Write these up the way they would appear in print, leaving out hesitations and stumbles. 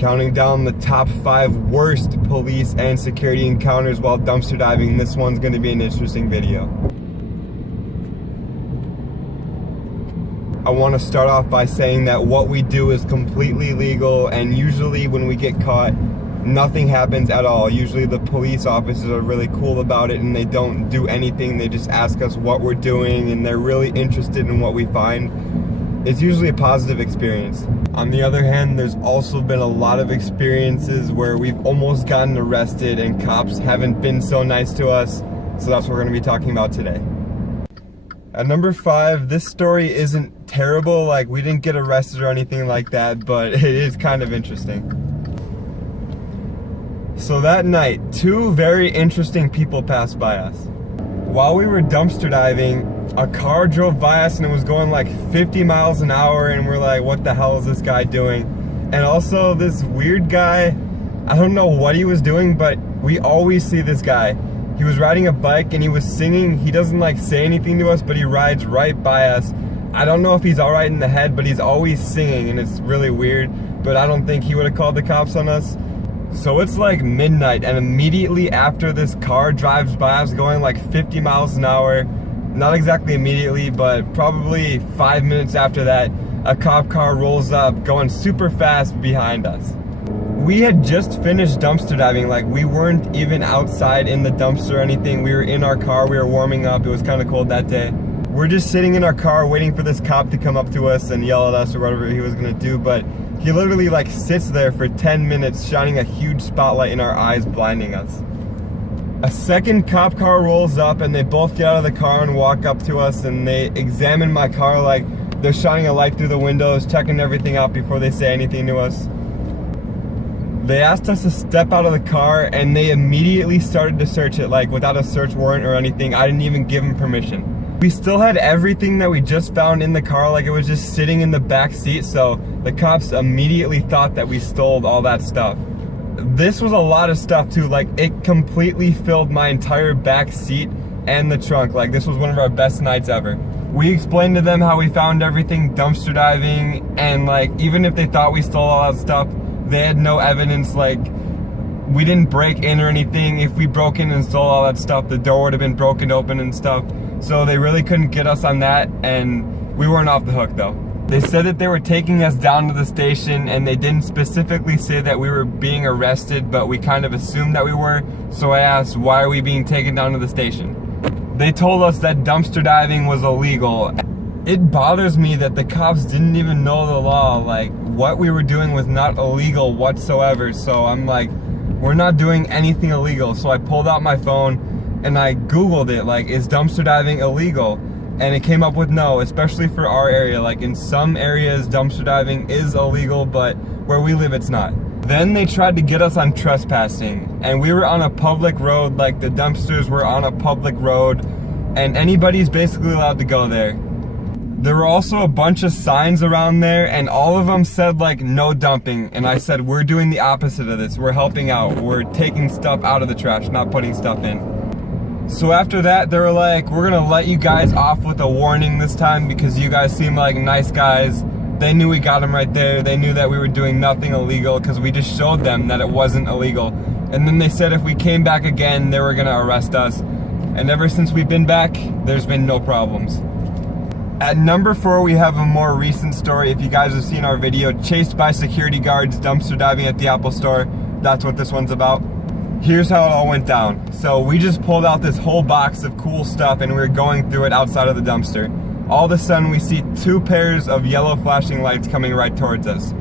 Counting down the top 5 worst police and security encounters while dumpster diving. This one's going to be an interesting video. I want to start off by saying that what we do is completely legal, and usually when we get caught, nothing happens at all. Usually the police officers are really cool about it and they don't do anything. They just ask us what we're doing and they're really interested in what we find. It's usually a positive experience. On the other hand, there's also been a lot of experiences where we've almost gotten arrested and cops haven't been so nice to us. So that's what we're going to be talking about today. At number 5, this story isn't terrible, like we didn't get arrested or anything like that, but it is kind of interesting. So that night, 2 very interesting people passed by us. While we were dumpster diving, a car drove by us and it was going like 50 miles an hour, and we're like, what the hell is this guy doing? And also this weird guy, I don't know what he was doing, but we always see this guy. He was riding a bike and he was singing. He doesn't like say anything to us, but he rides right by us. I don't know if he's all right in the head, but he's always singing and it's really weird, but I don't think he would have called the cops on us. So it's like midnight, and immediately after this car drives by us going like 50 miles an hour, not exactly immediately, but probably 5 minutes after that, a cop car rolls up going super fast behind us. We had just finished dumpster diving, like we weren't even outside in the dumpster or anything. We were in our car, we were warming up, it was kind of cold that day. We're just sitting in our car waiting for this cop to come up to us and yell at us or whatever he was gonna do, but he literally like sits there for 10 minutes shining a huge spotlight in our eyes, blinding us. A second cop car rolls up and they both get out of the car and walk up to us and they examine my car, like they're shining a light through the windows, checking everything out before they say anything to us. They asked us to step out of the car and they immediately started to search it, like without a search warrant or anything. I didn't even give them permission. We still had everything that we just found in the car, like it was just sitting in the back seat, so the cops immediately thought that we stole all that stuff. This was a lot of stuff too, like it completely filled my entire back seat and the trunk. Like this was one of our best nights ever. We explained to them how we found everything dumpster diving, and like even if they thought we stole all that stuff, they had no evidence, like we didn't break in or anything. If we broke in and stole all that stuff, the door would have been broken open and stuff. So they really couldn't get us on that, and we weren't off the hook though. They said that they were taking us down to the station, and they didn't specifically say that we were being arrested, but we kind of assumed that we were. So I asked, why are we being taken down to the station? They told us that dumpster diving was illegal. It bothers me that the cops didn't even know the law. Like what we were doing was not illegal whatsoever. So I'm like, we're not doing anything illegal. So I pulled out my phone and I Googled it, like, is dumpster diving illegal? And it came up with no, especially for our area. Like in some areas, dumpster diving is illegal, but where we live, it's not. Then they tried to get us on trespassing, and we were on a public road, like the dumpsters were on a public road, and anybody's basically allowed to go there. There were also a bunch of signs around there, and all of them said like no dumping, and I said, we're doing the opposite of this. We're helping out. We're taking stuff out of the trash, not putting stuff in. So after that, they were like, we're gonna let you guys off with a warning this time because you guys seem like nice guys. They knew we got them right there. They knew that we were doing nothing illegal because we just showed them that it wasn't illegal. And then they said if we came back again, they were gonna arrest us. And ever since we've been back, there's been no problems. At number 4, we have a more recent story. If you guys have seen our video, chased by security guards, dumpster diving at the Apple store. That's what this one's about. Here's how it all went down. So we just pulled out this whole box of cool stuff and we were going through it outside of the dumpster. All of a sudden we see 2 pairs of yellow flashing lights coming right towards us.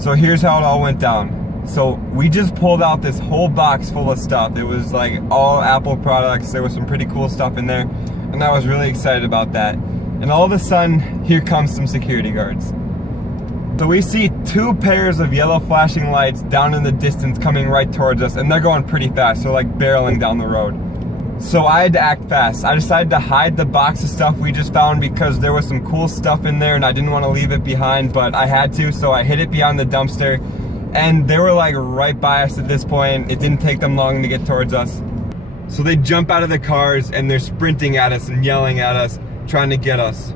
So here's how it all went down. So we just pulled out this whole box full of stuff. It was like all Apple products. There was some pretty cool stuff in there, and I was really excited about that. And all of a sudden, here comes some security guards. So we see 2 pairs of yellow flashing lights down in the distance coming right towards us, and they're going pretty fast. They're like barreling down the road. So I had to act fast. I decided to hide the box of stuff we just found because there was some cool stuff in there and I didn't want to leave it behind, but I had to, so I hid it behind the dumpster. And they were like right by us at this point. It didn't take them long to get towards us. So they jump out of the cars and they're sprinting at us and yelling at us, trying to get us.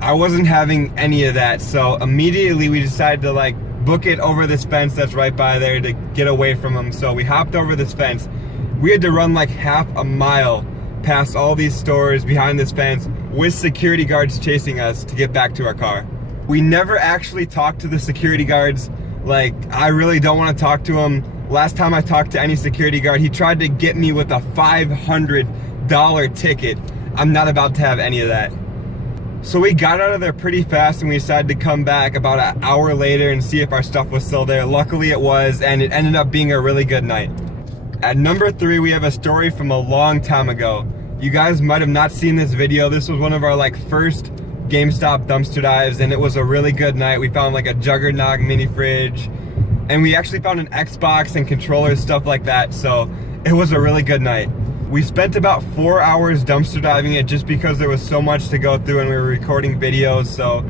I wasn't having any of that, so immediately we decided to like book it over this fence that's right by there to get away from them. So we hopped over this fence. We had to run like half a mile past all these stores behind this fence with security guards chasing us to get back to our car. We never actually talked to the security guards. Like, I really don't want to talk to them. Last time I talked to any security guard, he tried to get me with a $500 ticket. I'm not about to have any of that. So we got out of there pretty fast and we decided to come back about an hour later and see if our stuff was still there. Luckily it was, and it ended up being a really good night. At number 3, we have a story from a long time ago. You guys might have not seen this video. This was one of our like first GameStop dumpster dives, and it was a really good night. We found like a Juggernog mini fridge, and we actually found an Xbox and controllers, stuff like that. So it was a really good night. We spent about 4 hours dumpster diving it just because there was so much to go through and we were recording videos. So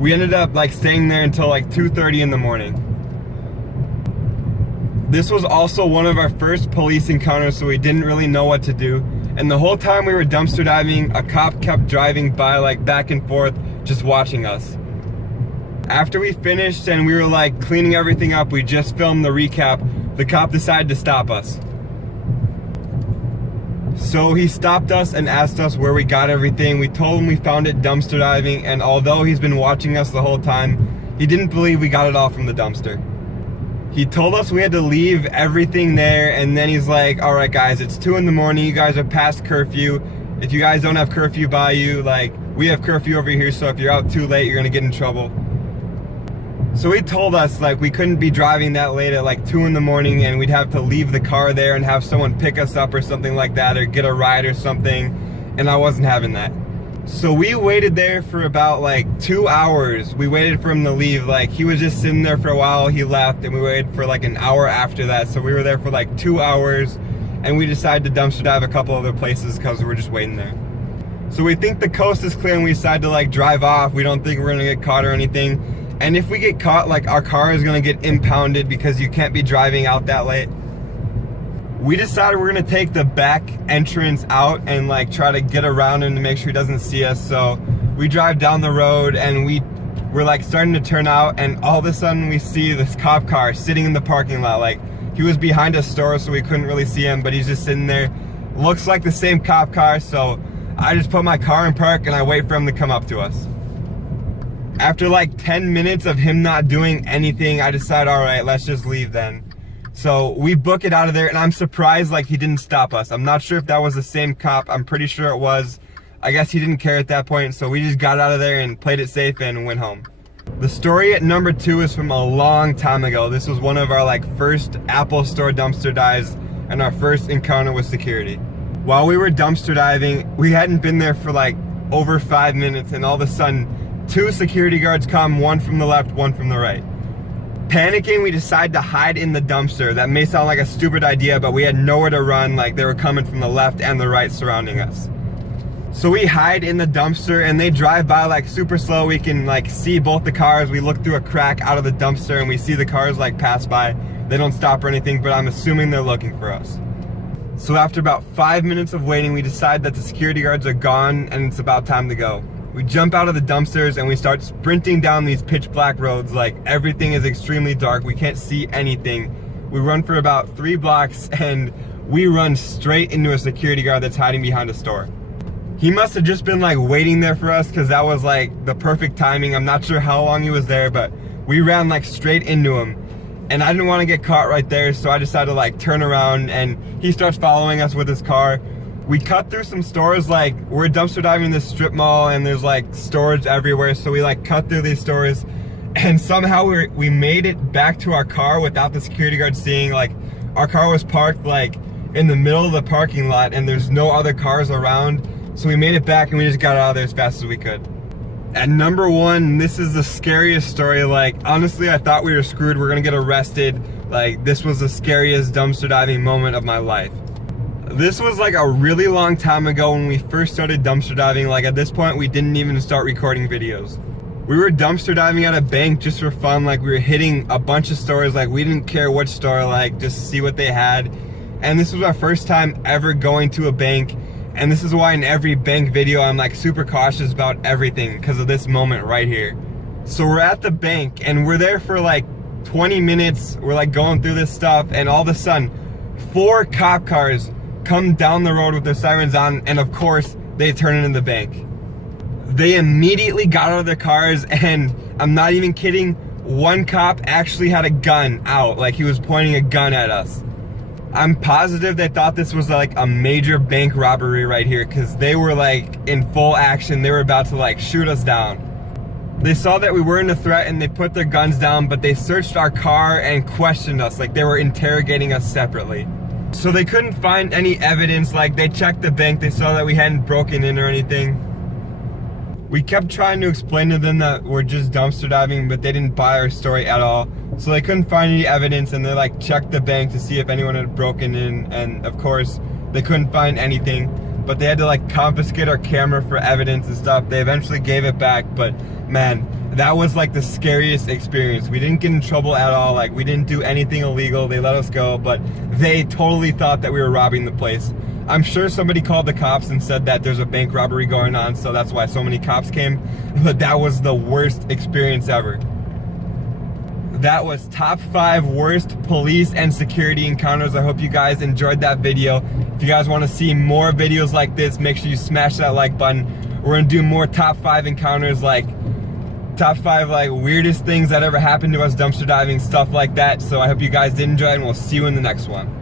we ended up like staying there until like 2:30 in the morning. This was also one of our first police encounters, so we didn't really know what to do. And the whole time we were dumpster diving, a cop kept driving by like back and forth, just watching us. After we finished and we were like cleaning everything up, we just filmed the recap, the cop decided to stop us. So he stopped us and asked us where we got everything. We told him we found it dumpster diving, and although he's been watching us the whole time, he didn't believe we got it all from the dumpster. He told us we had to leave everything there, and then he's like, all right guys, it's 2 in the morning, you guys are past curfew. If you guys don't have curfew by you, like, we have curfew over here, so if you're out too late, you're gonna get in trouble. So he told us like we couldn't be driving that late at like 2 in the morning, and we'd have to leave the car there and have someone pick us up or something like that, or get a ride or something, and I wasn't having that. So we waited there for about like 2 hours. We waited for him to leave. Like, he was just sitting there for a while, he left, and we waited for like an hour after that. So we were there for like 2 hours, and we decided to dumpster dive a couple other places because we were just waiting there. So we think the coast is clear and we decide to like drive off. We don't think we're gonna get caught or anything. And if we get caught, like, our car is gonna get impounded because you can't be driving out that late. We decided we're gonna take the back entrance out and like try to get around him to make sure he doesn't see us. So we drive down the road and we're like starting to turn out, and all of a sudden we see this cop car sitting in the parking lot. Like, he was behind a store so we couldn't really see him, but he's just sitting there. Looks like the same cop car, so I just put my car in park and I wait for him to come up to us. After like 10 minutes of him not doing anything, I decide, all right, let's just leave then. So we book it out of there, and I'm surprised like he didn't stop us. I'm not sure if that was the same cop. I'm pretty sure it was. I guess he didn't care at that point, so we just got out of there and played it safe and went home. The story at number 2 is from a long time ago. This was one of our like first Apple Store dumpster dives and our first encounter with security. While we were dumpster diving, we hadn't been there for like over 5 minutes, and all of a sudden 2 security guards come, one from the left, one from the right. Panicking, we decided to hide in the dumpster. That may sound like a stupid idea, but we had nowhere to run. Like, they were coming from the left and the right surrounding us. So we hide in the dumpster, and they drive by like super slow. We can like see both the cars. We look through a crack out of the dumpster and we see the cars like pass by. They don't stop or anything, but I'm assuming they're looking for us. So after about 5 minutes of waiting, we decide that the security guards are gone and it's about time to go. We jump out of the dumpsters and we start sprinting down these pitch black roads. Like, everything is extremely dark. We can't see anything. We run for about 3 blocks and we run straight into a security guard that's hiding behind a store. He must have just been like waiting there for us, because that was like the perfect timing. I'm not sure how long he was there, but we ran like straight into him. And I didn't want to get caught right there, so I decided to like turn around, and he starts following us with his car. We cut through some stores. Like, we're dumpster diving this strip mall and there's like storage everywhere, so we like cut through these stores, and somehow we made it back to our car without the security guard seeing. Like, our car was parked like in the middle of the parking lot and there's no other cars around, so we made it back and we just got out of there as fast as we could. At number 1, this is the scariest story. Like, honestly, I thought we were screwed. We're gonna get arrested. Like, this was the scariest dumpster diving moment of my life. This was like a really long time ago when we first started dumpster diving. Like, at this point, we didn't even start recording videos. We were dumpster diving at a bank just for fun. Like, we were hitting a bunch of stores. Like, we didn't care which store, like, just see what they had. And this was our first time ever going to a bank. And this is why in every bank video, I'm like super cautious about everything because of this moment right here. So we're at the bank and we're there for like 20 minutes, we're like going through this stuff, and all of a sudden 4 cop cars come down the road with their sirens on, and of course they turn into the bank. They immediately got out of their cars, and I'm not even kidding, one cop actually had a gun out, like he was pointing a gun at us. I'm positive they thought this was like a major bank robbery right here, because they were like in full action. They were about to like shoot us down. They saw that we weren't a threat and they put their guns down, but they searched our car and questioned us, like they were interrogating us separately. So they couldn't find any evidence, like they checked the bank, they saw that we hadn't broken in or anything. We kept trying to explain to them that we're just dumpster diving, but they didn't buy our story at all. So they couldn't find any evidence, and they like checked the bank to see if anyone had broken in, and of course they couldn't find anything. But they had to like confiscate our camera for evidence and stuff. They eventually gave it back, but man, that was like the scariest experience. We didn't get in trouble at all, like we didn't do anything illegal. They let us go, but they totally thought that we were robbing the place. I'm sure somebody called the cops and said that there's a bank robbery going on, so that's why so many cops came, but that was the worst experience ever. That was top 5 worst police and security encounters. I hope you guys enjoyed that video. If you guys want to see more videos like this, make sure you smash that like button. We're gonna do more top 5 encounters, like top 5 like weirdest things that ever happened to us dumpster diving, stuff like that. So I hope you guys did enjoy it, and we'll see you in the next one.